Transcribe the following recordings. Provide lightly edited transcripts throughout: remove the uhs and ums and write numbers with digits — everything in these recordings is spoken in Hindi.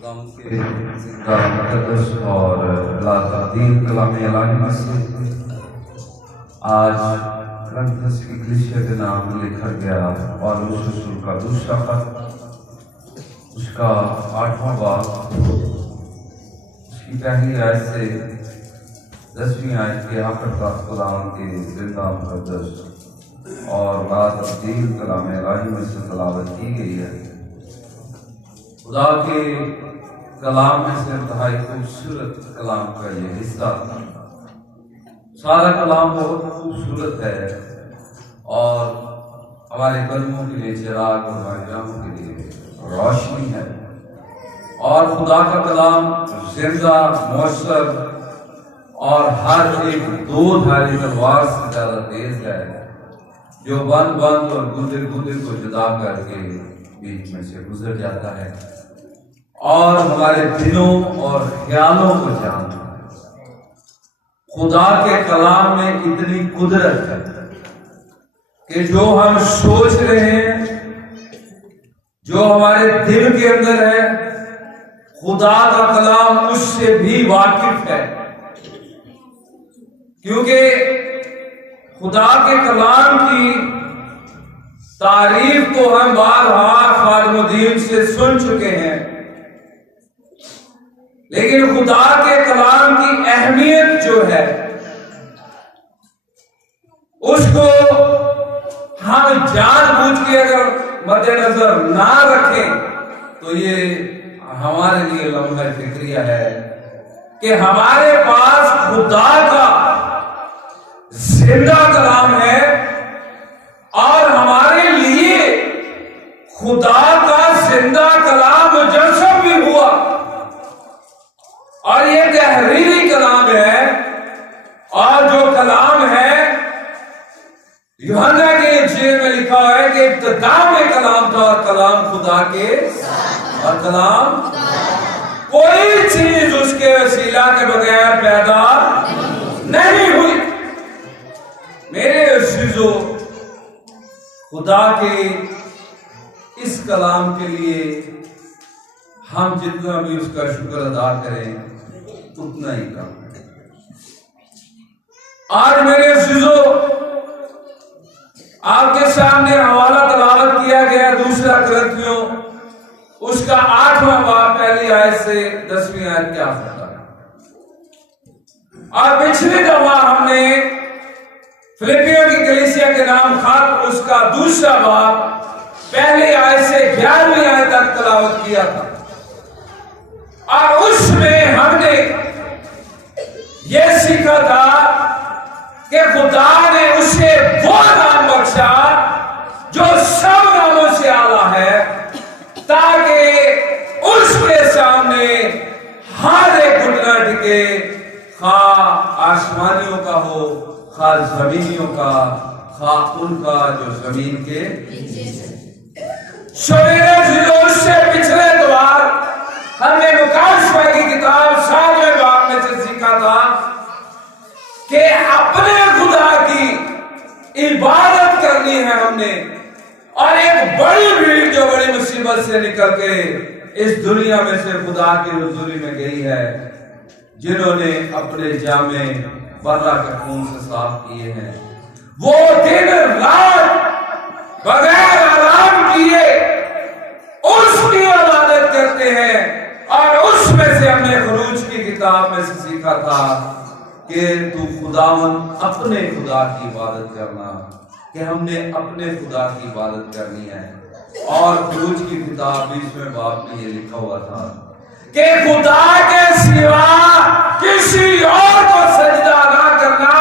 खुदावंद के जिंदा मुकद्दस और लातदीन कलाम इलाही में से आज रंगस की कलीसिया के नाम लिखा गया और उस रसूल का दूसरा खत उसका 8वां बाब उसकी पहली आयत से 10वीं आयत के आखिर तक खुदावंद के जिंदा मुकद्दस और लातदीन कलाम इलाही में से तलावत की गई है। खुदा के कलाम में से इंतहाई खूबसूरत कलाम का ये हिस्सा था। सारा कलाम बहुत खूबसूरत है और हमारे कदमों के लिए चिराग और हमारे जामों के लिए रोशनी है। और खुदा का कलाम जिंदा मौसर और हर एक दो धारी तलवार से ज्यादा तेज है, जो बंद और गुदर को जुदा करके बीच में से गुजर जाता है और हमारे दिलों और ख्यालों को जानता है। खुदा के कलाम में इतनी कुदरत है कि जो हम सोच रहे हैं, जो हमारे दिल के अंदर है, खुदा का कलाम उससे भी वाकिफ है। क्योंकि खुदा के कलाम की तारीफ तो हम बार-बार खालिमुद्दीन से सुन चुके हैं, लेकिन खुदा के कलाम की अहमियत जो है उसको हम जानबूझ के अगर मद्देनजर ना रखें तो ये हमारे लिए लम्हा फिक्रिया है कि हमारे पास खुदा का जिंदा कलाम है और हमारे लिए खुदा का जिंदा कलाम मुजस्सम भी हुआ और ये तहरीरी कलाम है। और जो कलाम है यूहन्ना के इंजील में लिखा है कि इब्तिदा में कलाम था और कलाम खुदा के और कलाम कोई चीज उसके वसीला के बगैर पैदा नहीं हुई। मेरे अज़ीज़ों, खुदा के इस कलाम के लिए हम जितना भी उसका शुक्र अदा करें उतना ही कम है। आज मेरे अज़ीज़ों, आपके सामने हवाला तलावत किया गया दूसरा कुरिन्थियों उसका 8वां बाब पहली आयत से 10वीं आयत क्या होता है। और पिछली दफा हमने फिलिपियों की कलीसिया के नाम खत उसका दूसरा बाब पहली आयत से 11वीं आयत तक तलावत किया था और उसमें हमने यह सीखा था कि खुदा ने उसे वो नाम बख्शा जो सब नामों से आला है, ताकि उसके सामने हर एक घुटना टिके, खा आसमानियों का हो, खा जमीनियों का, खा उनका जो जमीन के उससे पिछले द्वार हमने मुकाशवा की किताब 7वें बाब में से सीखा था कि अपने खुदा की इबादत करनी है हमने। और एक बड़ी भीड़ जो बड़ी मुसीबत से निकल के इस दुनिया में से खुदा की हुजूरी में गई है, जिन्होंने अपने जामे बर्रा के खून से साफ किए हैं, वो दिन रात बगैर आराम किए उसकी इबादत करते हैं। और उसमें से हमने खुरूज की किताब में से सीखा था कि तू खुदावन अपने खुदा की इबादत करना, कि हमने अपने खुदा की इबादत करनी है। और खुरूज की किताब 20वें बाब में ये लिखा हुआ था कि खुदा के सिवा किसी और को सजदा ना करना,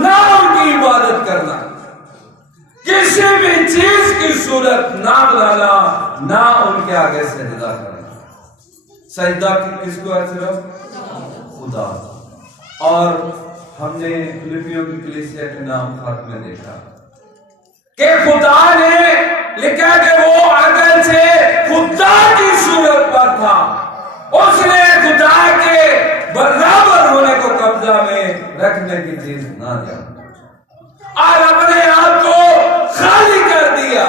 ना उनकी इबादत करना, किसी भी चीज की सूरत ना बनाना, ना उनके आगे सजदा करना। सजदा किसको है? सिर्फ खुदा। और हमने फिलिपियों की कलीसिया के नाम खत में देखा कि खुदा ने लिखा कि वो अकल से खुदा की सूरत पर था, उसने खुदा के बराबर होने को कब्जा में रखने की चीज ना जाना और अपने आप को खाली कर दिया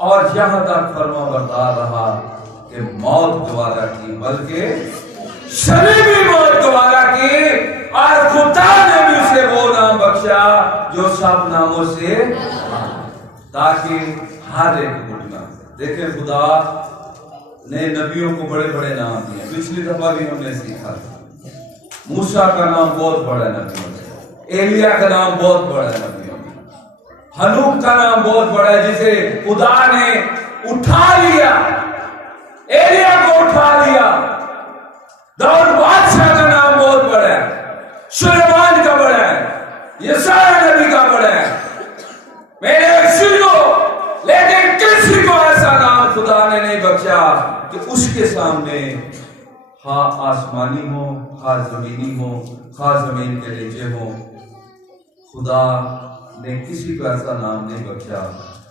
और जहां तक फरमा बरदार रहा कि मौत गवारा की, बल्कि शरीरी मौत गवारा की, और खुदा ने भी उसे वो नाम बख्शा जो सब नामों से, ताकि हर एक घुटना। देखें, खुदा ने नबियों को बड़े बड़े नाम दिए। पिछली दफा भी हमने सीखा था, मूसा का नाम बहुत बड़ा है नबियों में, एलिया का नाम बहुत बड़ा है नबियों में, हनूक का नाम बहुत बड़ा है जिसे खुदा ने उठा लिया, एलिया को उठा लिया। दाऊद बादशाह का नाम बहुत बड़ा है, सुलेमान का बड़ा है, यशायाह नबी का बड़ा है। मैंने सुनो, लेकिन किसी को ऐसा नाम खुदा ने नहीं बख्शा कि उसके सामने खा आसमानी हो, खा जमीनी हो, खा जमीन के नीचे हो, खुदा ने किसी को ऐसा नाम नहीं बख्शा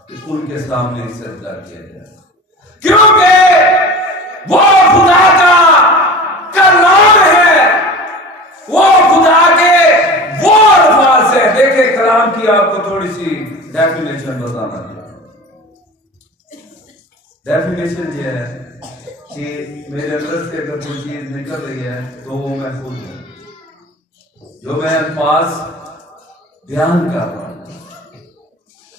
कि उनके सामने सजदा किया जाए, क्योंकि वो खुदा का नाम है, वो खुदा के वो अल्फाज है। देखिए, कलाम की आपको थोड़ी सी डेफिनेशन बताना चाहिए। डेफिनेशन ये है कि मेरे अंदर से अगर कोई चीज निकल रही है तो वो मैं खुद हूं, जो मैं अल्फाज बयान कर रहा हूं।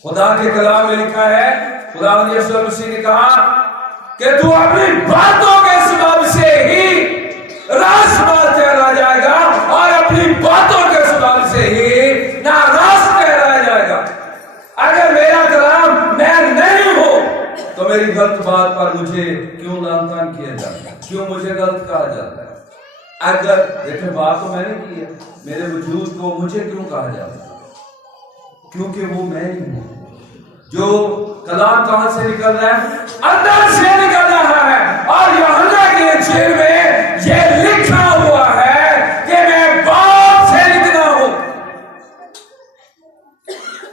खुदा के कलाम में लिखा है, खुदा यीशु मसीह ने कहा कि तू अपनी बातों के सबब से ही रास्तबाज ठहरा जाएगा और अपनी बातों के सबब से ही नाराज ठहराया जाएगा। अगर मेरा कलाम मैं नहीं हूं तो मेरी गलत बात पर मुझे क्यों लानतान किया जाता है, क्यों मुझे गलत कहा जाता है? अगर देखे, बात तो मैंने की है, मेरे वजूद को मुझे क्यों कहा जाता है? क्योंकि वो मैं ही हूं। जो कलाम कहां से निकल रहा है? अंदर से निकल रहा है। और यूहन्ना की इंजील में यह लिखा हुआ है कि मैं बाप से निकला हूं,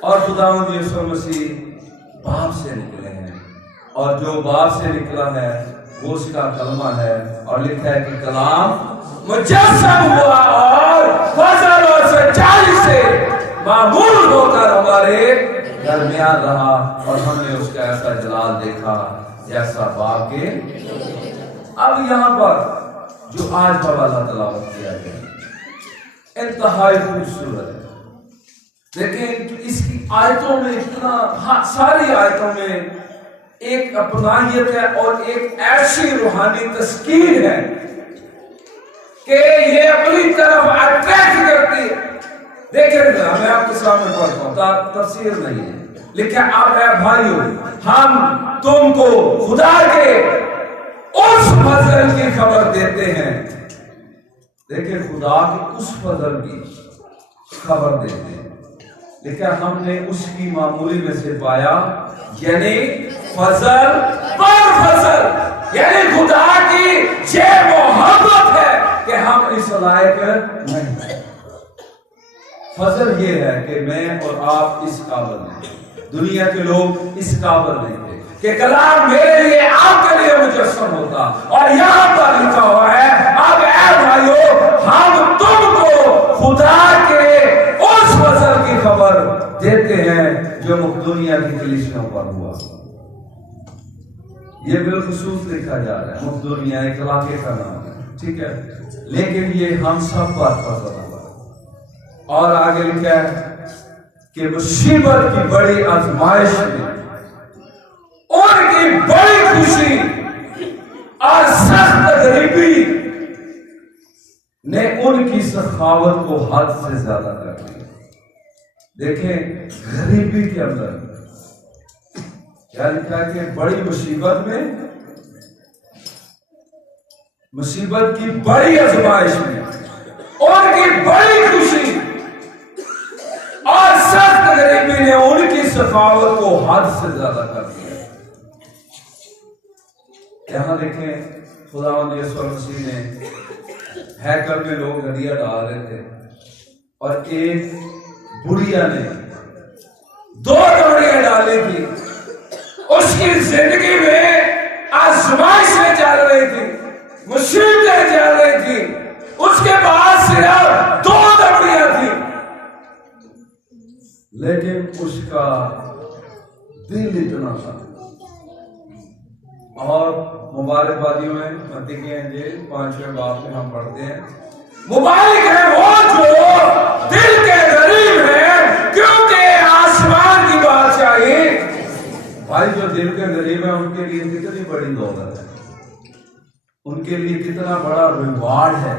और खुदावंद यीशु मसीह बाप से निकले हैं, और जो बाप से निकला है वो उसका कलमा है। और लिखा है कि कलाम मुजस्सम हुआ और फजल और सच्चाई से मामूल होकर हमारे दरमियान रहा, और हमने उसका ऐसा जलाल देखा जैसा बाप के। अब यहाँ पर जो आज का वाला तलावत किया गया इंतहाई खूबसूरत है। लेकिन इसकी आयतों में इतना, सारी आयतों में एक अपनाहियत है और एक ऐसी रूहानी तस्कीर है कि ये अपनी तरफ अट्रैक्ट करती है। देखिए, मैं आपके सामने पढ़ता हूं, तफसीर नहीं है, लिखा आप है भाइयों, हम तुमको खुदा के उस फजल की खबर देते हैं। देखिए, खुदा के उस फजल की खबर देते हैं। लिखा हमने उसकी मामूली में से पाया, यानी फजल पर फजल, यानी खुदा की ये मोहब्बत है कि हम इस लायक नहीं। फजल ये है कि मैं और आप इस काबिल नहीं, दुनिया के लोग इस काबिल नहीं थे कि कलाम मेरे लिए आपके लिए मुजस्सम होता। और यहां पर लिखा हुआ है, अब ऐ भाइयों, हम तुमको खुदा के उस फजल की खबर देते हैं जो दुनिया की कलीसियों पर हुआ। ये बिलखुसूस लिखा जा रहा है, दुनिया एक इलाके का नाम है, ठीक है, लेकिन ये हम सब पर फजल हुआ। और आगे लिखा है कि मुसीबत की बड़ी आजमाइश में उनकी बड़ी खुशी और सख्त गरीबी ने उनकी सखावत को हद से ज्यादा कर दिया। देखें, गरीबी के अंदर क्या लिखा है कि बड़ी मुसीबत में, मुसीबत की बड़ी आजमाइश में उनकी बड़ी खुशी और सख्त गरीबी ने उनकी सखावत को हद से ज्यादा कर दिया। यहां देखें, खुदावंद यीशु मसीह ने हैकल में लोग हदिया डाल रहे थे और एक बुढ़िया ने 2 दौड़ियां डाली थी। उसकी जिंदगी में आजमाइशें चल रही थी, मुसीबतें चल रही थी, उसके पास सिर्फ 2 दौड़ियां थी, लेकिन उसका दिल इतना था और मुबारकबादियों में मत्ती के इंजील 5वें बाब में हम पढ़ते हैं, मुबारक है वो जो दिल के गरीब है, क्योंकि आसमान की बादशाही। भाई जो दिल के गरीब है उनके लिए कितनी बड़ी दौलत है, उनके लिए कितना बड़ा रिवार्ड है।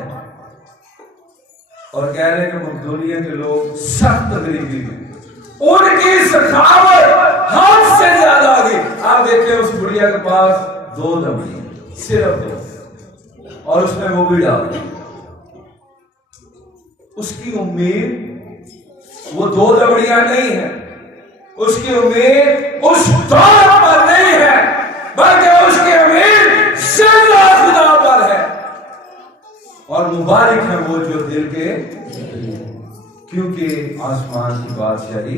और कह रहे हैं कि दुनिया के लोग सख्त गरीबी में, उनकी सखावत हद से ज्यादा आ गई। आप देखिए उस बुढ़िया के पास 2 दमड़ी, सिर्फ 2, और उसने वो भी डाल दी। उसकी उम्मीद वो 2 दमड़ियां नहीं है, उसकी उम्मीद उस दौलत पर नहीं है, बल्कि उसकी उम्मीद जिंदा खुदा पर है। और मुबारक है वो जो दिल के, क्योंकि आसमान की बादशाही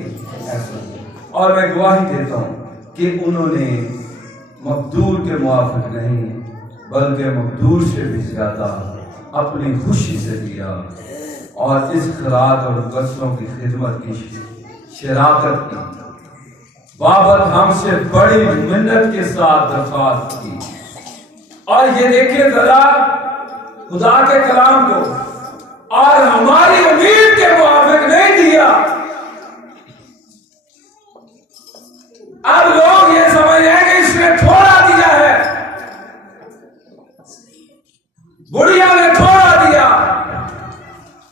ऐसा है। और मैं गवाही देता हूं कि उन्होंने मकदूर के मुआफिक नहीं, बल्कि मकदूर से भी ज्यादा अपनी खुशी से दिया, और इस खराज और गस्लों की खिदमत की शराकत की बाबत हमसे बड़ी मिन्नत के साथ दरख्वास्त की। और ये देखिए जरा खुदा के कलाम को, और हमारी उम्मीद के मुआफिक नहीं दिया। अब लोग ये समझ रहे हैं कि इसने थोड़ा दिया है, बुढ़िया ने थोड़ा दिया,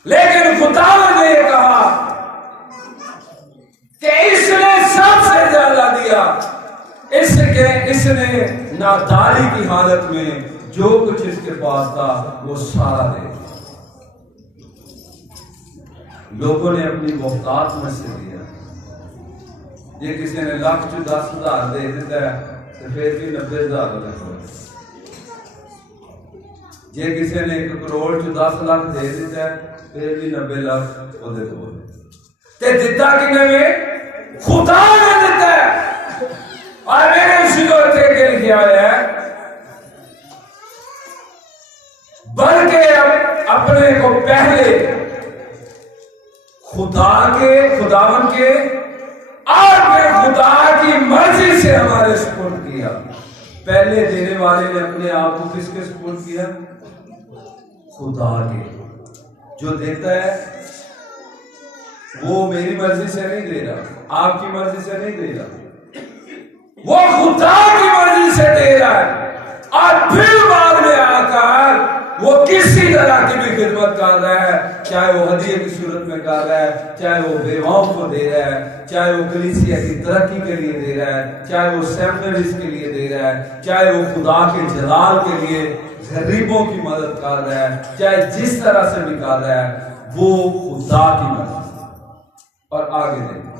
लेकिन खुदा ने ये कहा कि इसने सबसे ज्यादा दिया। इसने नादारी की हालत में जो कुछ इसके पास था वो सारा दे दिया। लोगों ने अपनी मोहतात में से दिया। ये किसी ने 1,10,000 दे देता है तो फिर भी 90,000 लगता है। जे किसी ने 1 करोड़ 10 लाख दे देता है फिर भी 90 लाख वो दे दो। ते दिता किने में खुदा ने देता है। और मैंने उसी को के लिखे आया है, बल्कि अपने को पहले खुदावन के और फिर खुदा की मर्जी से हमारे सुपुर्द किया। पहले देने वाले ने अपने आप को किसके सुपुर्द किया? खुदा के। जो देता है वो मेरी मर्जी से नहीं दे रहा, आपकी मर्जी से नहीं दे रहा, वो खुदा की मर्जी से दे रहा है। और फिर बाद में आकर वो किसी तरह की भी खिदमत कर रहा है, चाहे वो हदिये की सूरत में कर रहा है, चाहे वो बेवाओं को दे रहा है, चाहे वो कलीसिया की तरक्की के लिए दे रहा है, चाहे वो सेमिनरीज के लिए दे रहा है, चाहे वो खुदा के जलाल के लिए गरीबों की मदद कर रहा है, चाहे जिस तरह से भी कर रहा है, वो खुदा की मदद। और आगे देखो,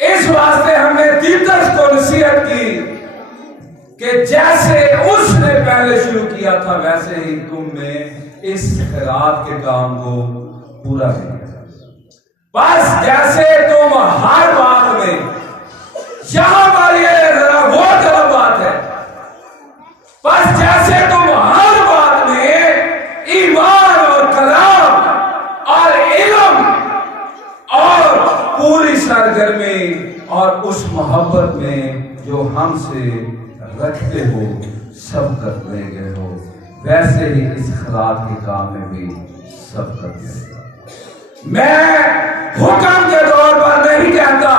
इस वास्ते हमने तीतस को नसीहत की कि जैसे उसने पहले शुरू किया था वैसे ही तुम में इस खैरात के काम को पूरा करें। बस जैसे तुम हर बात में, यहां पर ये वो गलत बात है, बस जैसे तुम हर बात में ईमान और कलाम और इल्म और पूरी सरगर्मी और उस मोहब्बत में जो हमसे रखते हो सब कर ले गए हो, वैसे ही इस खराब के काम में भी सब कर ले। मैं हुक्म के तौर पर नहीं कहता,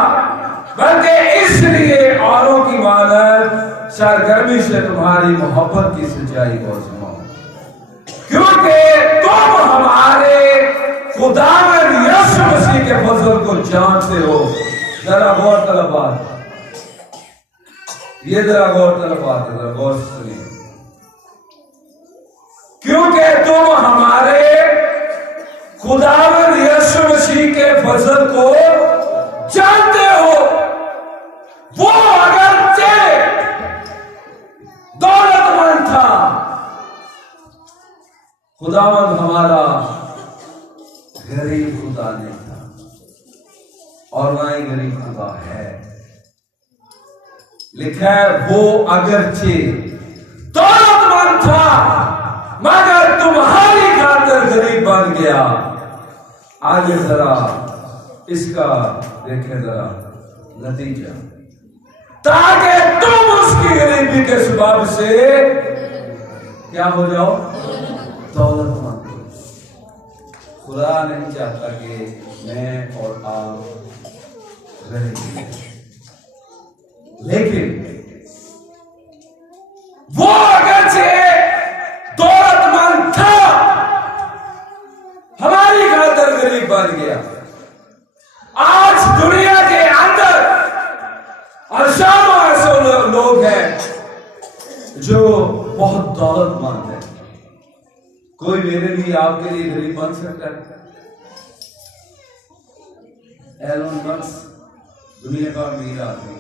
बल्कि इसलिए औरों की मानद सरगर्मी से तुम्हारी मोहब्बत की सच्चाई को सुनो, क्योंकि तुम हमारे खुदावंद यीशु मसीह के फजल को जानते हो। जरा गौर तलब बात, ये जरा गौर तलब बात है, जरा गौर सुनिए। क्योंकि तुम हमारे खुदावंद यीशु मसीह के फजल को जानते हो। वो अगर दौलतमंद था, खुदावंद हमारा गरीब खुदा नहीं था, और ना ही गरीब खुदा है। लिखा है वो अगरचे दौलतमंद था, मगर तुम्हारी खातिर गरीब बन गया। आगे जरा इसका देखें जरा नतीजा, ताकि तुम उसकी सबब से क्या हो जाओ? दौलतमंद। खुदा नहीं चाहता कि मैं और आप रहेंगे, लेकिन वो अगर से दौलतमंद था, हमारी खातर गरीब बन गया। आज दुनिया के अंदर हजारों ऐसे लोग हैं जो बहुत दौलतमंद है। कोई मेरे लिए आपके लिए गरीब बन सकता है? एलोन मस्क दुनिया का अमीर आदमी,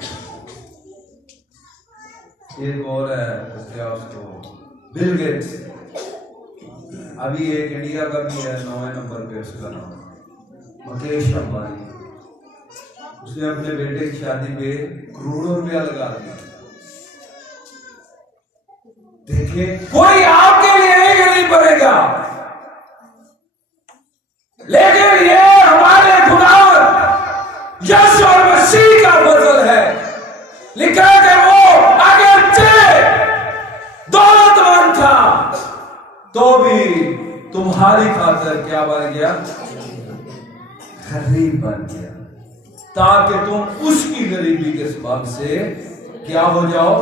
एक और है क्या उसको, बिल गेट्स। अभी एक इंडिया का भी है 9वें नंबर पे, उसका नाम मुकेश अंबानी। उसने अपने बेटे की शादी पे करोड़ों रुपया लगा दिया। देखिए, कोई आपके लिए नहीं गरीब बनेगा, लेकिन ये हमारे खुदा यीशु मसीह का फजल है। लिखा है कि वो अगरचे दौलतमंद था तो भी तुम्हारी खातर क्या बन गया? गरीब बन गया, ताकि तुम उसकी गरीबी के सबब से क्या हो जाओ?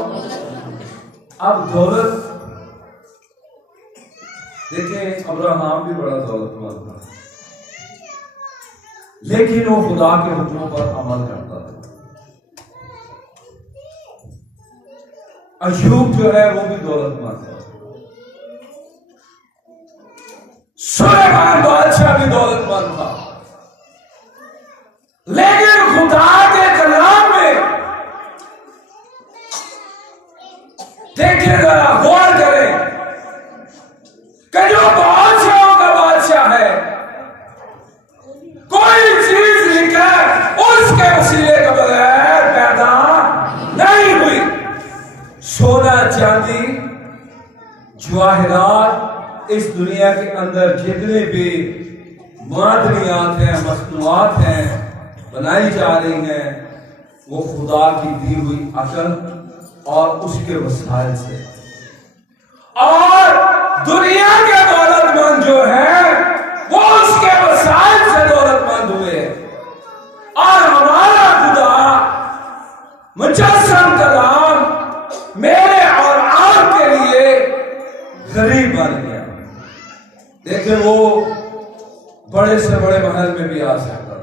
अब दौलत, देखिए अब्राहम भी बड़ा दौलतमंद था, लेकिन वो खुदा के हुक्मों पर अमल करता था। अय्यूब जो है वो भी दौलतमंद है, सुलेमान बादशाह भी दौलतमंद था, लेकिन खुदा के कलाम में देखिएगा, गौर करें कि जो बादशाहों का बादशाह है, कोई चीज लिखकर उसके वसीले के बगैर पैदा नहीं हुई। सोना चांदी जवाहरात, इस दुनिया के अंदर जितने भी मादनियात हैं, मसनूआत हैं बनाई जा रही हैं, वो खुदा की दी हुई अकल और उसके वसाइल से। और दुनिया के दौलतमंद जो है वो उसके वसाइल से दौलतमंद हुए, और हमारा खुदा मुजस्सम कलाम मेरे और आपके लिए गरीब बन गया। लेकिन वो बड़े से बड़े महल में भी आ सकता था,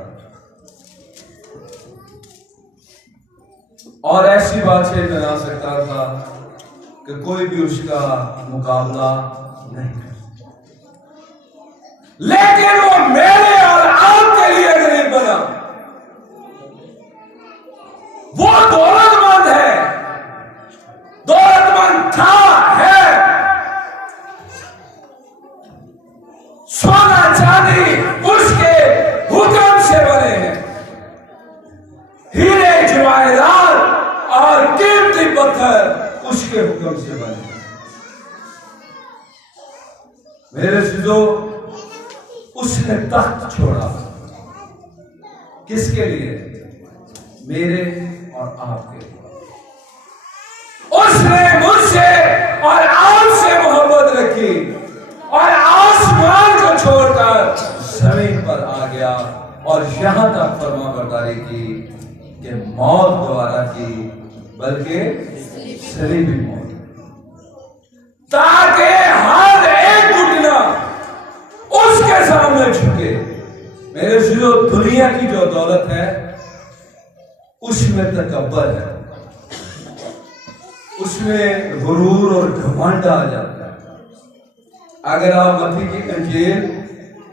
और ऐसी बात से बना सकता था कि कोई भी उसका मुकाबला नहीं कर सकता। लेकिन वो मेरे और आपके लिए गरीब बना। वो दौलतमंद है, दौलतमंद था, है। सोना चांदी उसके हुक्म से बने हैं, हीरे जवाहरात और कीमती पत्थर उसके हुक्म से बने। मेरे सिद्धो, उसने तख्त छोड़ा किसके लिए? मेरे और आपके लिए। उसने मुझसे और आपसे मोहब्बत रखी और आसमान को छोड़कर जमीन पर आ गया, और यहां तक फरमाबरदारी की कि मौत द्वारा की, बल्कि सलीबी मौत, ताकि हर एक घुटना उसके सामने झुके। मेरे जो दुनिया की जो दौलत है उसमें तकब्बर है, उसमें गुरूर और घमंड आ जाता है। अगर आप मत्ती की इंजील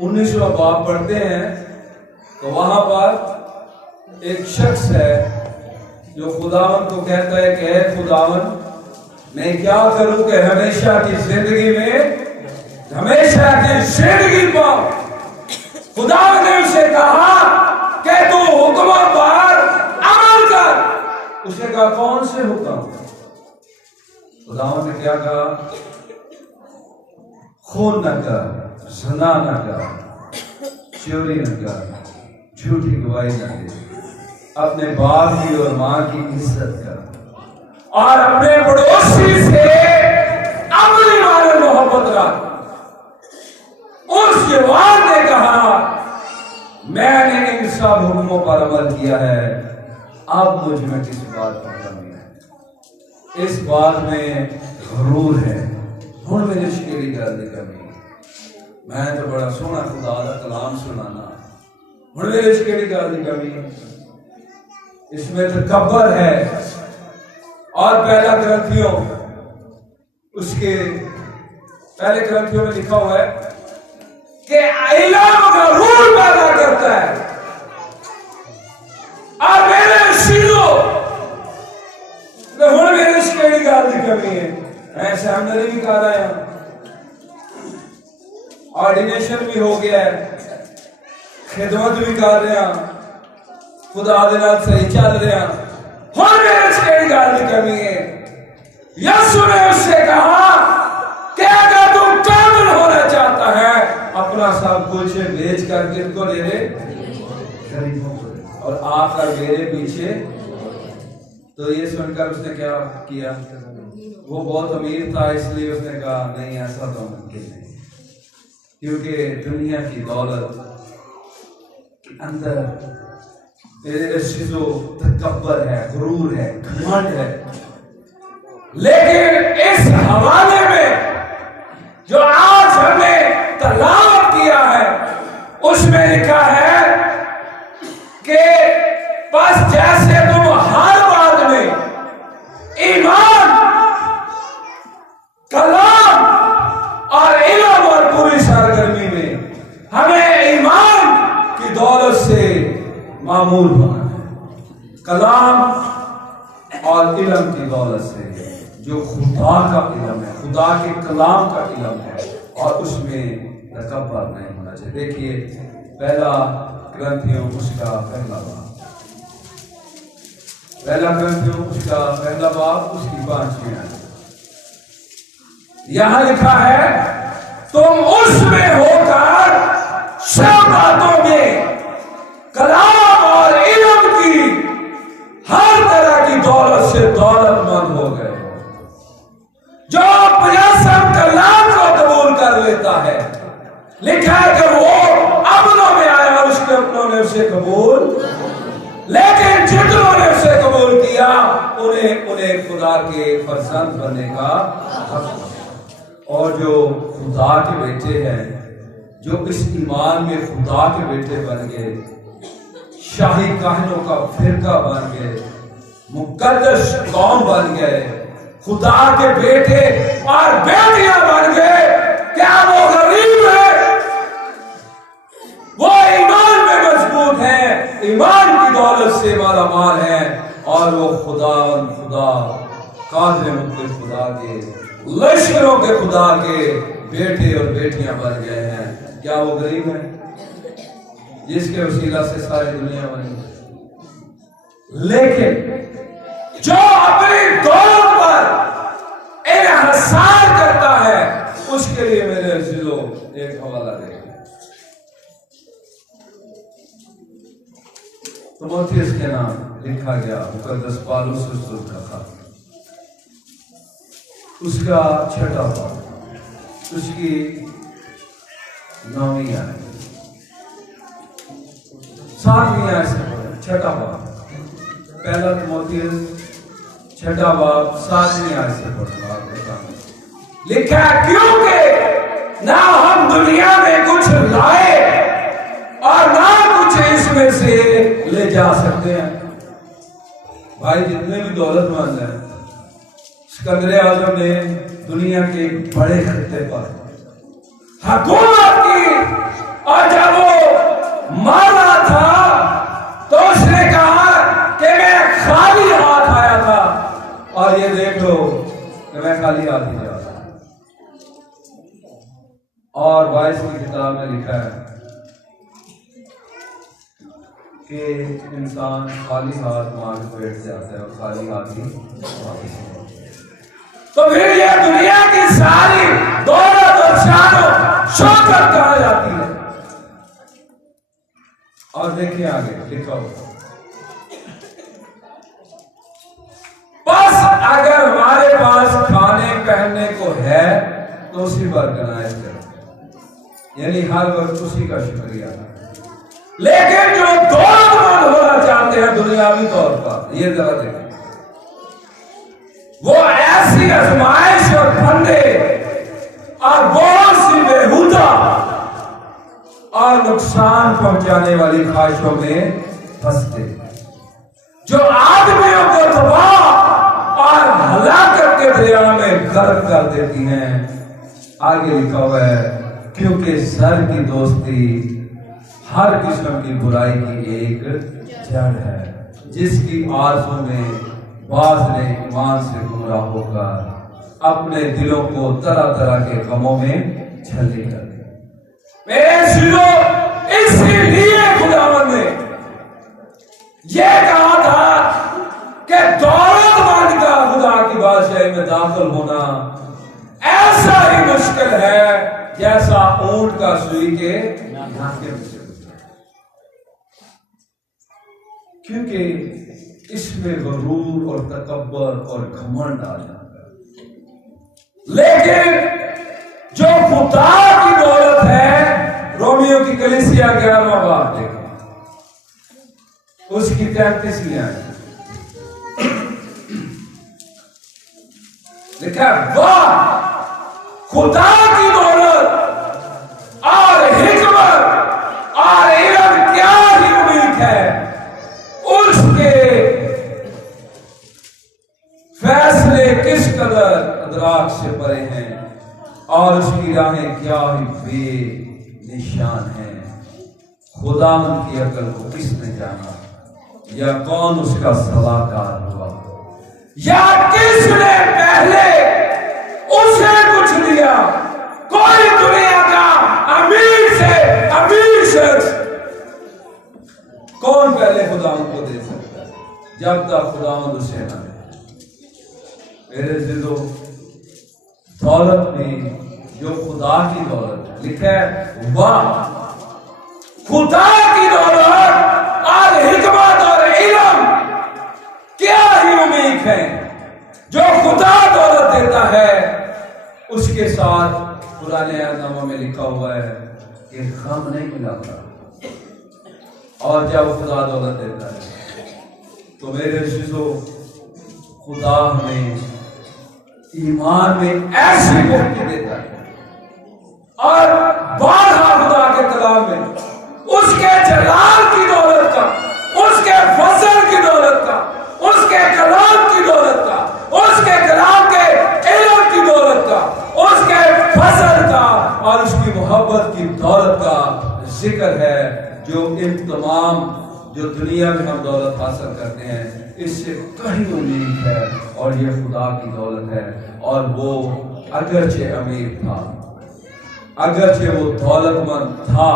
19वां बाब पढ़ते हैं तो वहां पर एक शख्स है जो खुदावन को कहता है कि हे खुदावन, मैं क्या करूं कि हमेशा की जिंदगी पाऊं। खुदावन ने उसे कहा कि तू हुक्मों पर अमल कर। उसने कहा कौन से हुक्म? खुदावन ने क्या कहा? खून न कर, ज़िना न कर, चोरी न कर, झूठी गवाही न दे, अपने बाप की और मां की इज्जत कर, और अपने पड़ोसी से अगली बार मोहब्बत रख। उस जवान ने कहा मैंने इन सब हुक्मों पर अमल किया है, अब मुझ में किस बात की कमी है? इस बात में गरूर है। हुण मेरे शेरी गल की कमी, मैं तो बड़ा सोहना खुदा का कलाम सुनाना, हुण मेरे शेरी गल की कमी, इसमें तकब्बर है। और पहला ग्रंथियों, उसके पहले ग्रंथियों में लिखा हुआ है कि इल्म गरूर पैदा करता है। और मेरे शीलो हुण मेरे शेरी गल की कमी है, मैं सेमिनरी भी कर रहा हूं, ऑर्डिनेशन भी हो गया है, खिदमत भी कर रहे हैं, खुदा दे नाल सही चल रहे हैं। हुण मेरे शेरी गल की कमी है। यीशु ने उससे कहा कि अगर तू कामिल होना चाहता है, अपना सब कुछ बेच कर किसको दे दे? गरीबों को, और आकर मेरे पीछे। तो ये सुनकर उसने क्या किया? वो बहुत अमीर था, इसलिए उसने कहा नहीं, ऐसा तो मुमकिन नहीं, क्योंकि दुनिया की दौलत के अंदर मेरे जो तकब्बर है, गुरूर है, घमंड है। लेकिन इस हवाले में जो आज हमने तलावत किया है, उसमें लिखा है कि बस जैसे तुम हर बात में ईमान, कलाम और इल्म और पूरी सरगर्मी में हमें ईमान की दौलत से मामूल होना है, कलाम और इल्म की दौलत से, जो खुदा का इल्म है, खुदा के कलाम का इल्म है, और उसमें तकब्बर नहीं होना चाहिए। देखिए पहला ग्रंथियों उसका पहला बाब, पहला ग्रंथियों उसका पहला बाब, उसकी 5वीं आयत, यहां लिखा है तुम उसमें होकर सब बातों में कलाम और इल्म की हर तरह की दौलत से दौलतमंद हो गए। जो मुयस्सर कलाम को कबूल कर लेता है, लिखा है कि वो अपनों में आया, उसके अपनों ने उसे कबूल, लेकिन जितनों ने उसे कबूल किया उन्हें खुदा के फरजंद बनने का हक। और जो खुदा के बेटे हैं, जो इस ईमान में खुदा के बेटे बन गए, शाही काहिनों का फिरका बन गए, मुकद्दस कौम बन गए, खुदा के बेटे और बेटियां बन गए, क्या वो गरीब है? वो ईमान में मजबूत है, ईमान की दौलत से माला माल है, और वो खुदा कादिर मुतलक खुदा के लश्करों के खुदा के बेटे और बेटियां बन गए हैं। क्या वो गरीब है जिसके वसीला से सारी दुनिया बनी? लेकिन जो अपनी दौलत पर इन्हिसार करता है, उसके लिए मेरे अजीजों एक हवाला देखिए। तीमुथियुस के नाम लिखा गया मुकद्दस पौलुस रसूल का खत, उसका 6वां बाब, उसकी 9वीं आयत, 7वीं आयत से 6वां बाब, पहला तीमुथियुस 6वां बाब 7वीं आयत से पढ़ना। लिखा है क्योंकि ना हम दुनिया में कुछ लाए और ना कुछ इसमें से ले जा सकते हैं। भाई जितने भी दौलतमंद हैं, सिकंदर आजम ने दुनिया के बड़े खत्ते पर हुकूमत की, और जब वो मारा था तो उसने कहा कि मैं खाली हाथ आया था, और ये देख लो कि मैं खाली हाथ ही जा रहा। और 22 की किताब में लिखा है कि इंसान खाली हाथ मार के बैठ जाता है और खाली हाथ ही वापस। तो फिर ये दुनिया की सारी दौलत और शान शौकत कहा जाती है। और देखिए आगे लिखा होगा, बस अगर हमारे पास खाने पहनने को है तो उसी पर गनायत करें, यानी हर वक्त उसी का शुक्रिया। लेकिन जो दौलतमंद होना चाहते हैं दुनियावी तौर पर, ये जरा देखें, वो ऐसी आजमाइश और फंदे और बहुत सी बेहुदा और नुकसान पहुंचाने वाली ख्वाहिशों में फंसते हैं, जो आदमियों को तबाह और हलाकत के दरिया में गर्क कर देती हैं। आगे लिखा हुआ है, क्योंकि सर की दोस्ती हर किस्म की बुराई की एक जड़ है, जिसकी आरज़ू में बाज ने ईमान से गुमराह होकर अपने दिलों को तरह तरह के गमों में झल्ली कर दिया। मेरे सिरो, इसीलिए खुदावंद ने यह कहा था कि दौलतमंद का खुदा की बादशाही में दाखिल होना ऐसा ही मुश्किल है जैसा ऊंट का सुई के नाके में से गुजरना, क्योंकि इसमें गरूर और तकब्बर और घमंड आ जाता है। लेकिन जो खुदा की दौलत है, रोमियो की कलीसिया 11वां बाब देखें, उसकी 33वीं आयत लिखा, वाह खुदा की दौलत और हिकमत और इल्म क्या ही उम्मीद है, उसके फैसले किस कदर अदराक से परे हैं और उसकी राहें क्या ही बेनिशान हैं। खुदावंद की अकल को किसने जाना, या कौन उसका सलाहकार हुआ, या किसने पहले उसे कुछ दिया। कोई दुनिया का अमीर से अमीर शख्स कौन पहले खुदावंद को दे सकता है, जब तक खुदावंद उसे न दे। मेरे दिलो, दौलत में जो खुदा की दौलत है, लिखा है वाह खुदा की दौलत और हिकमत और इल्म क्या ही उम्मीद है। जो खुदा दौलत देता है उसके साथ पुराने अहदनामा में लिखा हुआ है कि गम नहीं मिलाता, और जब खुदा दौलत देता है तो मेरे अज़ीज़ों, खुदा हमें ईमान में ऐसी मुक्ति देता है, और बारहा खुदा के कलाम में उसके जलाल की दौलत का, उसके फजल की दौलत का, उसके कलाम की दौलत का, उसके कलाम के इल्म की दौलत का, उसके फजल का और उसकी मोहब्बत की दौलत का जिक्र है, जो इन तमाम जो दुनिया में हम दौलत हासिल करते हैं इससे कहीं उम्मीद है, और ये खुदा की दौलत है। और वो अगरचे अमीर था, अगरचे वो दौलतमंद था,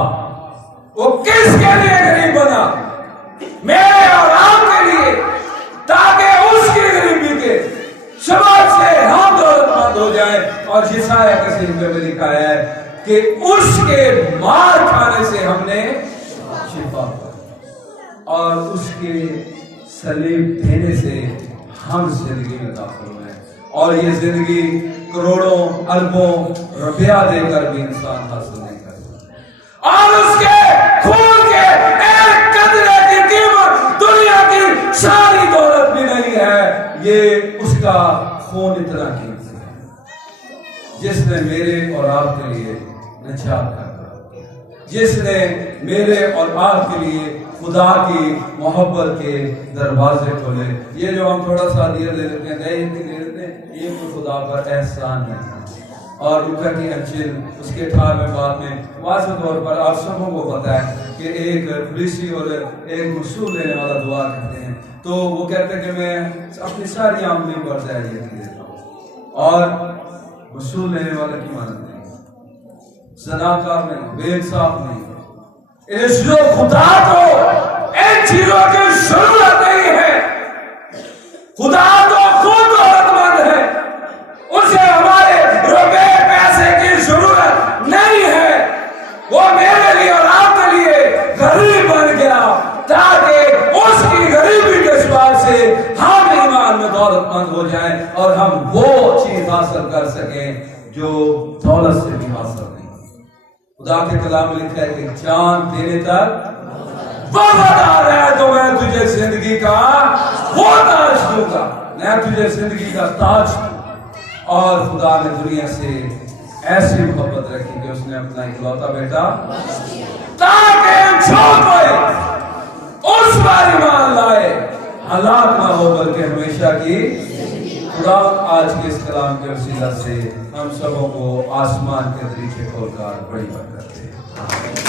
वो किसके लिए गरीब बना, मेरे और आपके लिए, ताकि उसकी गरीबी के सबब से हम दौलतमंद हो जाएं। और यशायाह के सीफे में लिखा है कि उसके मार खाने से हमने शिफा पाई, और उसके सलीब देने से हम जिंदगी में दाखिल हुए, और ये जिंदगी करोड़ों अरबों रुपया देकर भी इंसान हासिल नहीं कर सकता, और उसके खून के एक कतरे की कीमत दुनिया की सारी दौलत भी नहीं है। ये उसका खून इतना कीमती है जिसने मेरे और आपके लिए निजात कर, जिसने मेरे और आपके लिए खुदा की मोहब्बत के दरवाजे खोले। ये जो हम थोड़ा सा दिया दे देते हैं, ये तो खुदा पर एहसान है। और लूका की अंजिल उसके 18वें बाब में वाज़ह तौर पर आप सबों को पता है कि एक फरीसी और एक वसूल लेने वाला दुआ करते हैं, तो वो कहते हैं कि मैं अपनी सारी आमदनी पर ज़ाहिर देता हूँ, और वसूल लेने वाले की मानत नहीं, ज़नाकार नहीं, बेइंसाफ नहीं। इसलिए खुदा को इन चीजों की जरूरत नहीं है। खुदा तो खुद दौलतमंद है, उसे हमारे रुपए पैसे की जरूरत नहीं है। वो मेरे लिए और आपके लिए गरीब बन गया ताकि उसकी गरीबी के सबब से हम ईमान में दौलतमंद हो जाएं चीज हासिल कर सके जो दौलत से भी हासिल नहीं। खुदा के कलाम में लिखा है कि जान देने तक वफादार है तो मैं तुझे जिंदगी का वो ताज दूंगा, मैं तुझे जिंदगी का ताज दूं। और खुदा ने दुनिया से ऐसी मोहब्बत रखी कि उसने अपना इकलौता बेटा, ताकि जो कोई उस पर ईमान लाए हलाक ना हो बल्कि हमेशा की। खुदा आज के इस कलाम के वसीला से हम सबों को आसमान के तरीके खोलकर बड़ी बरकत दे।